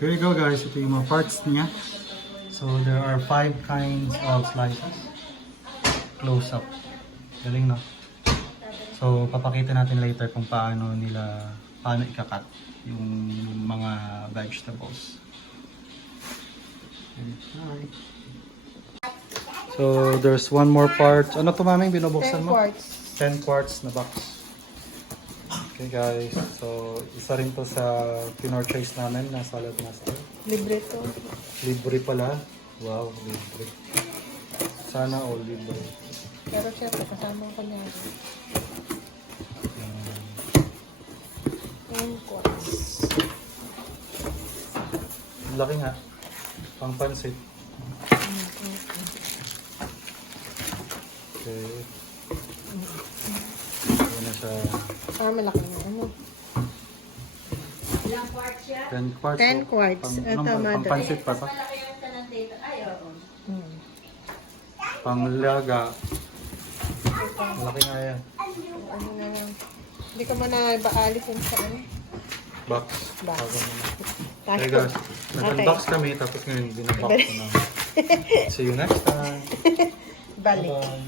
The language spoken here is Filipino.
Here you go guys, ito yung mga parts niya. So there are 5 kinds of slices. Close up. Galing no? So papakita natin later kung paano ikakat yung mga vegetables. Okay. So there's one more part. Ano to maming binubuksan 10 mo? quarts. 10 quarts na box. Okay guys, so isa rin to sa pinorchase namin na salad master. Libre to. Libre pala. Wow, libre. Sana all libre. Pero syempre, kasama ko niya. 10 quarts. Ang laki nga. Pang pansit. Okay. Ayan na siya. Malaki na. Ano? 10 quarts. 10 quarts. Pang, Ito, pang mother. pansit pa to? Pang laga. Malaki nga yan. Ano na lang. Hindi ka man na baalis yung sa ano. Box. Box. Okay guys, nag-unbox kami tapos ngayon binabox ko na. See you next time. Balik. Bye.